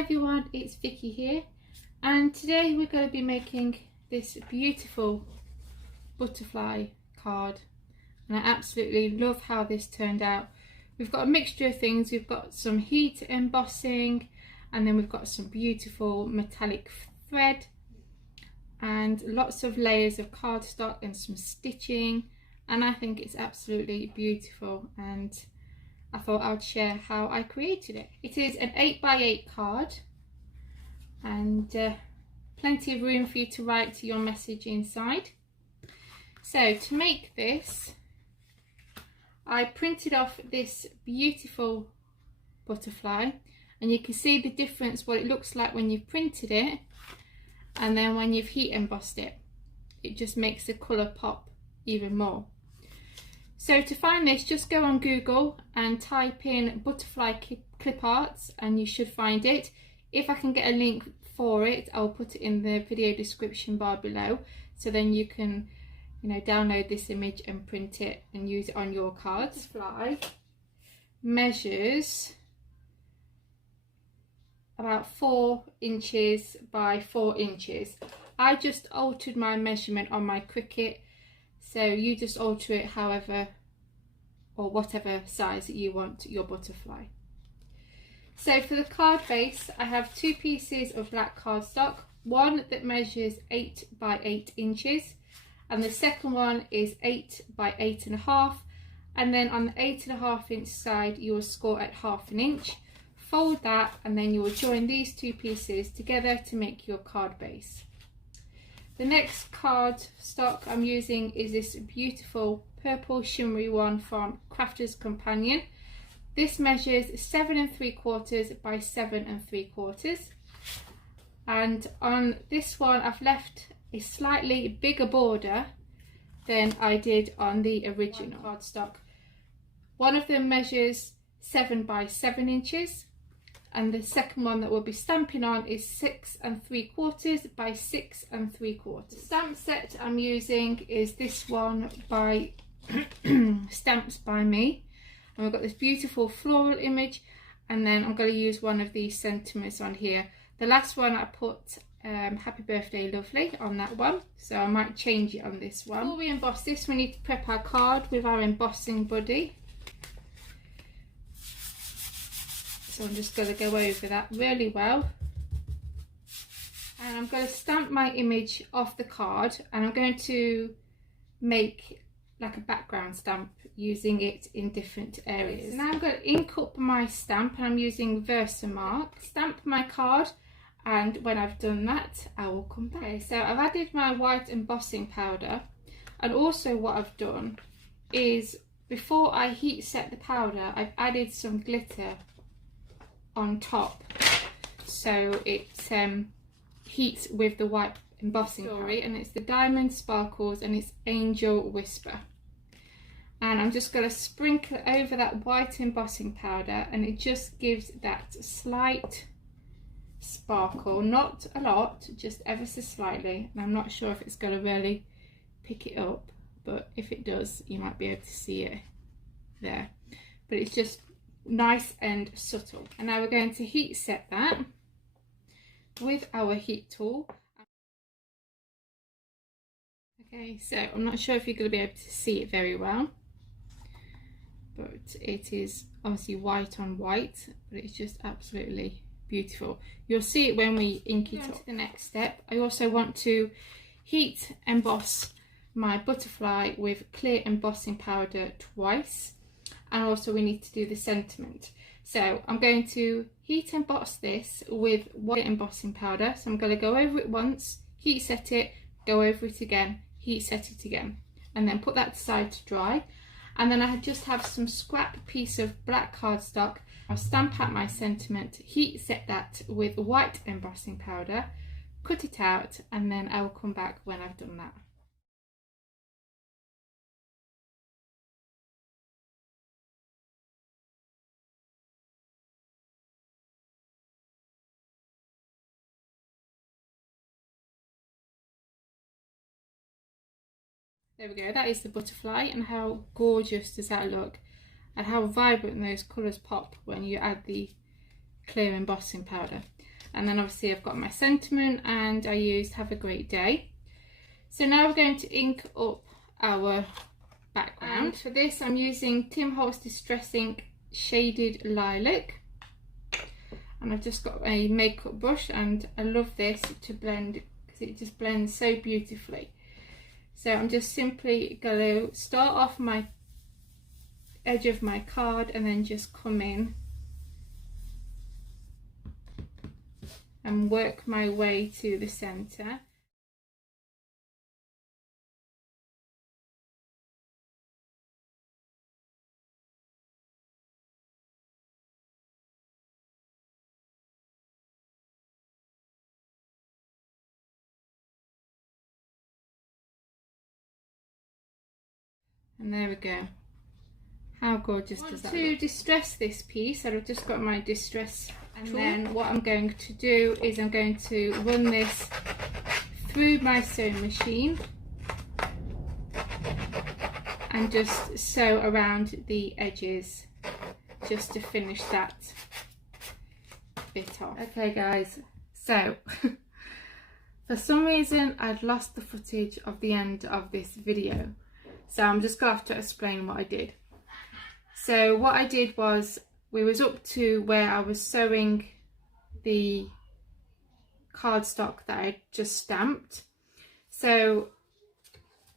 Hi everyone, it's Vicky here, and today we're going to be making this beautiful butterfly card, and I absolutely love how this turned out. We've got a mixture of things. We've got some heat embossing, and then we've got some beautiful metallic thread and lots of layers of cardstock and some stitching, and I think it's absolutely beautiful, and I thought I'd share how I created it. It is an 8x8 card, and plenty of room for you to write your message inside. So to make this, I printed off this beautiful butterfly, and you can see the difference, what it looks like when you've printed it and then when you've heat embossed it. It just makes the colour pop even more. So to find this, just go on Google and type in butterfly Cliparts and you should find it. If I can get a link for it, I'll put it in the video description bar below, so then you can, download this image and print it and use it on your cards. Butterfly measures about 4 inches by 4 inches. I just altered my measurement on my Cricut, so you just alter it however or whatever size that you want your butterfly. So for the card base, I have 2 pieces of black cardstock, one that measures 8 by 8 inches, and the second one is 8 by 8.5, and then on the 8.5 inch side you will score at 1/2 inch. Fold that, and then you will join these 2 pieces together to make your card base. The next card stock I'm using is this beautiful purple shimmery one from Crafter's Companion. This measures 7 3/4 by 7 3/4, and on this one I've left a slightly bigger border than I did on the original cardstock. One of them measures 7 by 7 inches, and the second one that we'll be stamping on is 6 3/4 by 6 3/4. The stamp set I'm using is this one by Stamps by Me, and we've got this beautiful floral image, and then I'm going to use one of these sentiments on here. The last one I put Happy Birthday Lovely on that one, so I might change it on this one. Before we emboss this, we need to prep our card with our embossing buddy. So I'm just going to go over that really well, and I'm going to stamp my image off the card, and I'm going to make like a background stamp using it in different areas. So now I'm going to ink up my stamp, and I'm using Versamark. Stamp my card, and when I've done that I will come back. Okay, so I've added my white embossing powder, and also what I've done is, before I heat set the powder, I've added some glitter on top, so it heats with the white embossing story, and it's the Diamond Sparkles, and it's Angel Whisper. And I'm just going to sprinkle it over that white embossing powder, and it just gives that slight sparkle, not a lot, just ever so slightly, and I'm not sure if it's going to really pick it up, but if it does you might be able to see it there, but it's just nice and subtle. And now we're going to heat set that with our heat tool. Okay, so I'm not sure if you're going to be able to see it very well, but it is obviously white on white, but it's just absolutely beautiful. You'll see it when we ink it up. To the next step, I also want to heat emboss my butterfly with clear embossing powder twice, and also we need to do the sentiment. So I'm going to heat emboss this with white embossing powder. So I'm going to go over it once, heat set it, go over it again, heat set it again, and then put that aside to dry. And then I just have some scrap piece of black cardstock. I'll stamp out my sentiment, heat set that with white embossing powder, cut it out, and then I will come back when I've done that. There we go, that is the butterfly, and how gorgeous does that look, and how vibrant those colours pop when you add the clear embossing powder. And then obviously I've got my sentiment, and I used have a great day. So now we're going to ink up our background. And for this I'm using Tim Holtz Distress Ink Shaded Lilac. And I've just got a makeup brush, and I love this to blend because it just blends so beautifully. So I'm just simply going to start off my edge of my card and then just come in and work my way to the centre. And there we go. How gorgeous does that look? To distress this piece, I've just got my distress, and then what I'm going to do is I'm going to run this through my sewing machine and just sew around the edges just to finish that bit off. Okay guys, so for some reason I'd lost the footage of the end of this video, so I'm just going to have to explain what I did. So what I did was, we was up to where I was sewing the cardstock that I just stamped. So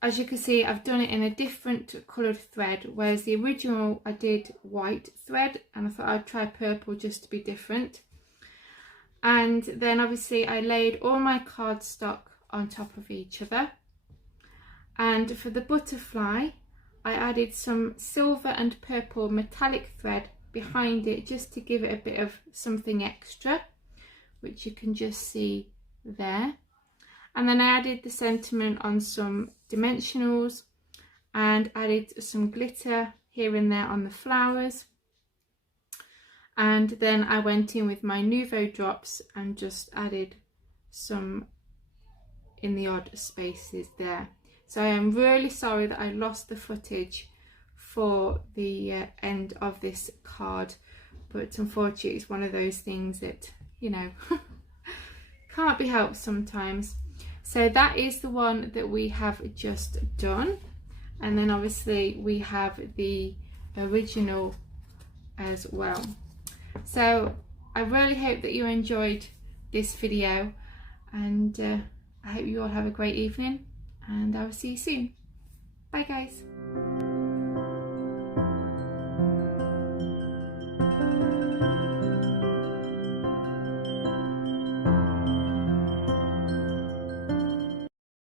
as you can see, I've done it in a different coloured thread, whereas the original I did white thread, and I thought I'd try purple just to be different. And then obviously I laid all my cardstock on top of each other. And for the butterfly, I added some silver and purple metallic thread behind it just to give it a bit of something extra, which you can just see there. And then I added the sentiment on some dimensionals and added some glitter here and there on the flowers. And then I went in with my Nouveau drops and just added some in the odd spaces there. So I am really sorry that I lost the footage for the end of this card, but unfortunately it's one of those things that, you know, can't be helped sometimes. So that is the one that we have just done, and then obviously we have the original as well. So I really hope that you enjoyed this video, and I hope you all have a great evening, and I will see you soon. Bye guys.